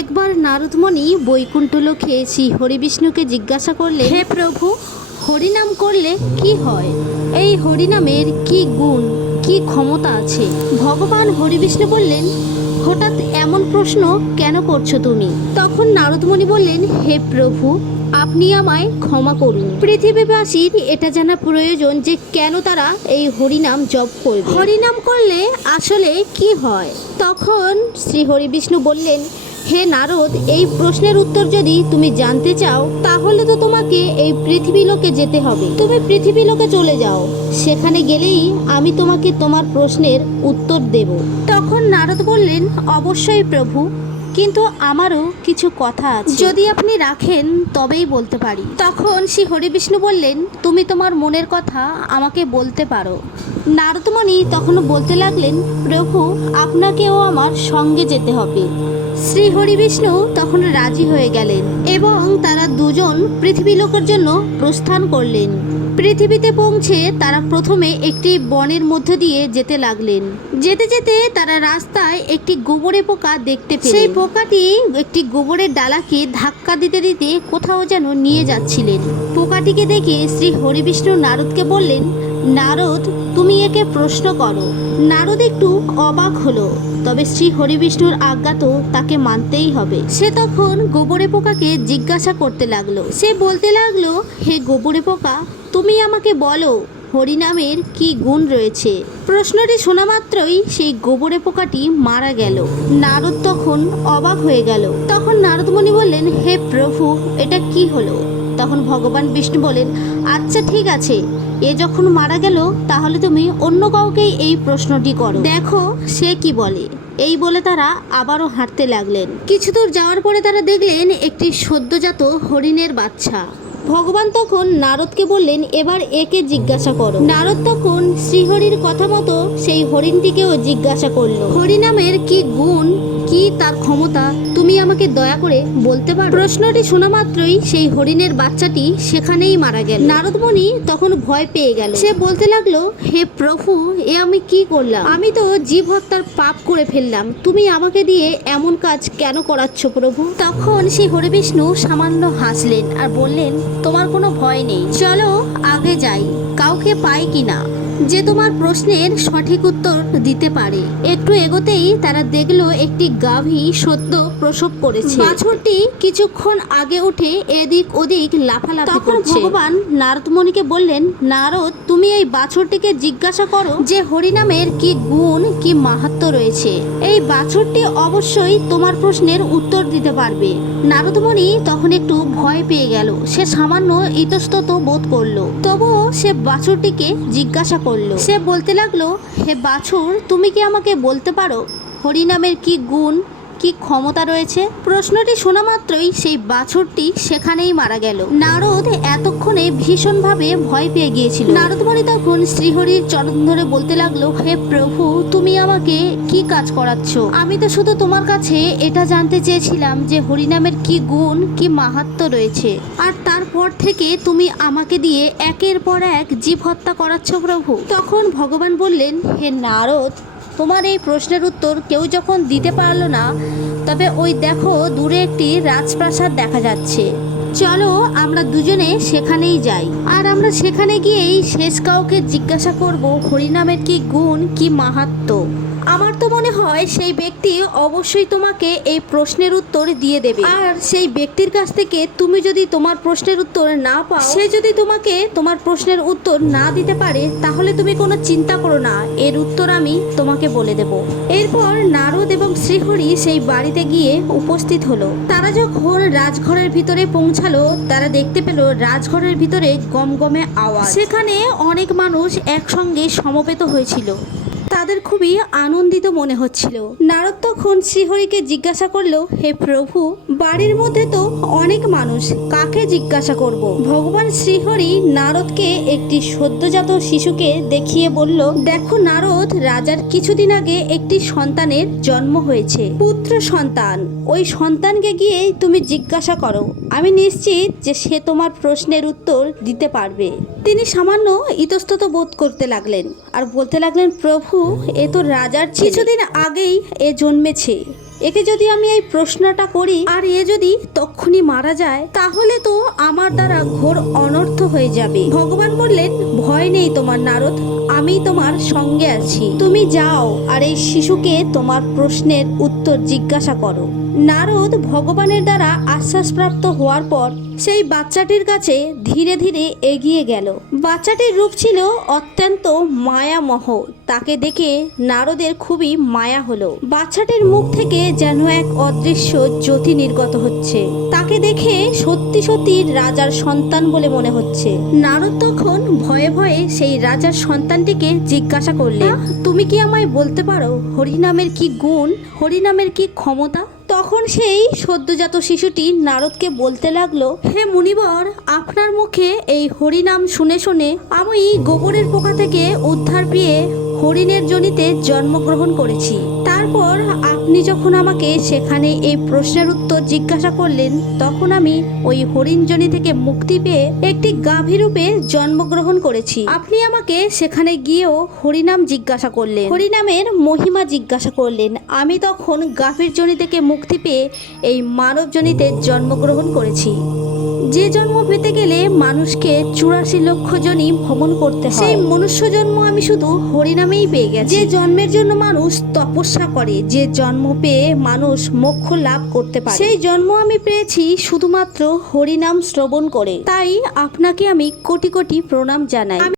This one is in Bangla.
একবার নারদমণি বৈকুণ্ঠ লোকে শ্রী হরিবিষ্ণুকে জিজ্ঞাসা করলে, হে প্রভু, হরিনাম করলে কি হয়? এই হরিনামের কি গুণ, কি ক্ষমতা আছে? ভগবান হরিবিষ্ণু বললেন, হঠাৎ এমন প্রশ্ন কেন করছ তুমি? তখন নারদমণি বললেন, হে প্রভু, আপনি আমায় ক্ষমা করুন। পৃথিবীবাসীর এটা জানা প্রয়োজন যে কেন তারা এই হরিনাম জপ করবে। হরিনাম করলে আসলে কি হয়? তখন শ্রী হরিবিষ্ণু বললেন হে নারদ, এই প্রশ্নের উত্তর যদি তুমি জানতে চাও, তাহলে তো তোমাকে এই পৃথিবী লোকে যেতে হবে। তুমি পৃথিবী লোকে চলে যাও। সেখানে গেলেই আমি তোমাকে তোমার প্রশ্নের উত্তর দেব। তখন নারদ বললেন, অবশ্যই প্রভু। কিন্তু আমারও কিছু কথা আছে। যদি আপনি রাখেন তবেই বলতে পারি। তখন শ্রী হরিবিষ্ণু বললেন তুমি তোমার মনের কথা আমাকে বলতে পারো। নারদমণি তখন বলতে লাগলেন প্রভু আপনাকেও আমার সঙ্গে যেতে হবে। শ্রী হরিবিষ্ণু তখন রাজি হয়ে গেলেন এবং তারা দুজন পৃথিবী লোকের জন্য প্রস্থান করলেন। পৃথিবীতে পৌঁছে তারা প্রথমে একটি বনের মধ্য দিয়ে যেতে লাগলেন। যেতে যেতে তারা রাস্তায় একটি গোবরে পোকা দেখতে পেলেন। সেই পোকাটি একটি গোবরের ডালাকে ধাক্কা দিতে দিতে কোথাও যেন নিয়ে যাচ্ছিলেন। পোকাটিকে দেখে শ্রী হরিবিষ্ণু নারদকে বললেন, নারদ, তুমি একে প্রশ্ন করো। নারদ একটু অবাক হলো, তবে শ্রী হরিবিষ্ণুর আজ্ঞা তো তাকে মানতেই হবে। সে তখন গোবরে পোকাকে জিজ্ঞাসা করতে লাগল। সে বলতে লাগল, হে গোবরে পোকা, তুমি আমাকে বলো হরিনামের কি গুণ রয়েছে? প্রশ্নটি শোনা মাত্রই সেই গোবরে পোকাটি মারা গেল। নারদ তখন অবাক হয়ে গেল। তখন নারদমণি বললেন, হে প্রভু, এটা কি হলো? তখন ভগবান বিষ্ণু বলেন আচ্ছা ঠিক আছে। এ যখন মারা গেল, তাহলে তুমি অন্য কাউকেই এই প্রশ্নটি করো। দেখো, সে কি বলে? এই বলে তারা আবারও হাঁটতে লাগলেন। কিছু দূর যাওয়ার পরে তারা দেখলেন, একটি সদ্যজাত হরিণের বাচ্চা। ভগবান তখন নারদকে বললেন, এবার একে জিজ্ঞাসা করো। নারদ তখন শ্রীহরির কথা মতো সেই হরিণটিকেও জিজ্ঞাসা করল। হরিনামের কি গুণ? কি তার ক্ষমতা? তুমি আমাকে দয়া করে বলতে পারো? প্রশ্নটি শোনা মাত্রই সেই হরিণের বাচ্চাটি সেখানেই মারা গেল। নারদমণি তখন ভয় পেয়ে গেল। সে বলতে লাগল, হে প্রভু, এ আমি কি করলাম? আমি তো জীব হত্যার পাপ করে ফেললাম। তুমি আমাকে দিয়ে এমন কাজ কেন করাচ্ছ প্রভু? তখন সেই হরিবিষ্ণু সামান্য হাসলেন আর বললেন, তোমার কোনো ভয় নেই। চলো আগে যাই। কাউকে পাই কিনা? যে তোমার প্রশ্নের সঠিক উত্তর দিতে পারে। একটু এগোতেই তারা দেখল একটি গাভী সদ্য প্রসব করেছে। বাছুরটি কিছুক্ষণ আগে উঠে এদিক ওদিক লাফালাফি তখন ভগবান নারদমণিকে বললেন নারদ তুমি এই বাছুরটিকে জিজ্ঞাসা করো যে হরিনামের কি গুণ কি মাহাত্ম রয়েছে। এই বাছুরটি অবশ্যই তোমার প্রশ্নের উত্তর দিতে পারবে। নারদমণি তখন একটু ভয় পেয়ে গেল। সে সামান্য ইতস্তত বোধ করল। তবুও সে বাছুরটিকে জিজ্ঞাসা করল। সে বলতে লাগল হে বাছুর তুমি কি আমাকে বলতে পারো? হরিনামের কি গুণ? কি ক্ষমতা রয়েছে? প্রশ্নটি শোনা মাত্রই সেই বাছরটি সেখানেই মারা গেল। নারদ এতক্ষণে ভীষণভাবে ভয় পেয়ে গিয়েছিল। নারদমণি তখন শ্রীহরির চরণ ধরে বলতে লাগল, হে প্রভু, তুমি আমাকে কি কাজ করাচ্ছ? আমি তো শুধু তোমার কাছে এটা জানতে চেয়েছিলাম যে হরিনামের কি গুণ, কি মাহাত্ম রয়েছে। আর তারপর থেকে তুমি আমাকে দিয়ে একের পর এক জীব হত্যা করাচ্ছ প্রভু? তখন ভগবান বললেন, হে নারদ তোমার এই প্রশ্নের উত্তর কেউ যখন দিতে পারল না, তবে ওই দেখো দূরে একটি রাজপ্রাসাদ দেখা যাচ্ছে। চলো আমরা দুজনে সেখানেই যাই। আর আমরা সেখানে গিয়েই শেষ কাউকে জিজ্ঞাসা করব হরিনামের কি গুণ, কি মাহাত্ম আমার তো মনে হয় সেই ব্যক্তি অবশ্যই তোমাকে এই প্রশ্নের উত্তর দিয়ে দেবে। আর সেই ব্যক্তির কাছ থেকে তুমি যদি তোমার প্রশ্নের উত্তর না পাও, সে যদি তোমাকে তোমার প্রশ্নের উত্তর না দিতে পারে, তাহলে তুমি কোনো চিন্তা করো না। এর উত্তর আমি তোমাকে বলে দেব। এরপর নারদ এবং শ্রীহরি সেই বাড়িতে গিয়ে উপস্থিত হলো। তারা যখন রাজঘরের ভিতরে পৌঁছালো, তারা দেখতে পেল রাজঘরের ভিতরে গমগমে আওয়াজ। সেখানে অনেক মানুষ একসঙ্গে সমবেত হয়েছিল। তাদের খুবই আনন্দিত মনে হচ্ছিল। নারদ তখন শ্রীহরিকে জিজ্ঞাসা করল, হে প্রভু, বাড়ির মধ্যে তো অনেক মানুষ, কাকে জিজ্ঞাসা করব? ভগবান শ্রীহরি নারদকে একটি সদ্যজাত শিশুকে দেখিয়ে বলল, দেখো নারদ, রাজার কিছুদিন আগে একটি সন্তানের জন্ম হয়েছে, পুত্র সন্তান। ওই সন্তানকে গিয়ে তুমি জিজ্ঞাসা করো। আমি নিশ্চিত যে সে তোমার প্রশ্নের উত্তর দিতে পারবে। তিনি সামান্য ইতস্তত বোধ করতে লাগলেন। আর বলতে লাগলেন, প্রভু, এ তো রাজার কিছুদিন আগেই এ জন্মেছে। একে যদি আমি এই প্রশ্নটা করি, আর এ যদি তক্ষুনি মারা যায়, তাহলে তো আমার দ্বারা ঘোর অনর্থ হয়ে যাবে। ভগবান বললেন, ভয় নেই তোমার নারদ আমি তোমার সঙ্গে আছি। তুমি যাও, আর এই শিশুকে তোমার প্রশ্নের উত্তর জিজ্ঞাসা করো। নারদ ভগবানের দ্বারা আশ্বাসপ্রাপ্ত হওয়ার পর সেই বাচ্চাটির কাছে ধীরে ধীরে এগিয়ে গেল। বাচ্চাটির রূপ ছিল অত্যন্ত মায়ামহ। তাকে দেখে নারদের খুবই মায়া হলো। বাচ্চাটির মুখ থেকে যেন এক অদৃশ্য জ্যোতি নির্গত হচ্ছে। তাকে দেখে সত্যি সত্যি রাজার সন্তান বলে মনে হচ্ছে। নারদ তখন ভয়ে ভয়ে সেই রাজার সন্তানটিকে জিজ্ঞাসা করলে তুমি কি আমায় বলতে পারো হরিনামের কি গুণ, হরিনামের কি ক্ষমতা? তখন সেই সদ্যজাত শিশুটি নারদকে বলতে লাগল, হে মুনিবর, আপনার মুখে এই হরিনাম শুনে শুনে আমি গোবরের পোকা থেকে উদ্ধার পেয়ে হরিণের জনিতে জন্মগ্রহণ করেছি। তারপর আপনি যখন আমাকে সেখানে এই প্রশ্নের উত্তর জিজ্ঞাসা করলেন, তখন আমি ওই হরিণ জনি থেকে মুক্তি পেয়ে একটি গাভী রূপে জন্মগ্রহণ করেছি। আপনি আমাকে সেখানে গিয়েও হরিনাম জিজ্ঞাসা করলেন। হরিনামের মহিমা জিজ্ঞাসা করলেন। আমি তখন গাভীর জনি থেকে মুক্তি পেয়ে এই মানব জনিতে জন্মগ্রহণ করেছি। যে জন্ম পেতে গেলে মানুষকে চুরাশি লক্ষ জনই ভ্রমণ করতে হয়। সেই মনুষ্য জন্ম আমি শুধু হরিনামেই পেয়ে গেছি। যে জন্মের জন্য মানুষ তপস্যা করে যে জন্ম পেয়ে মানুষ মোক্ষ লাভ করতে পারে। সেই জন্ম আমি পেয়েছি শুধুমাত্র হরিনাম শ্রবণ করে। তাই আপনাকে আমি কোটি কোটি প্রণাম জানাই।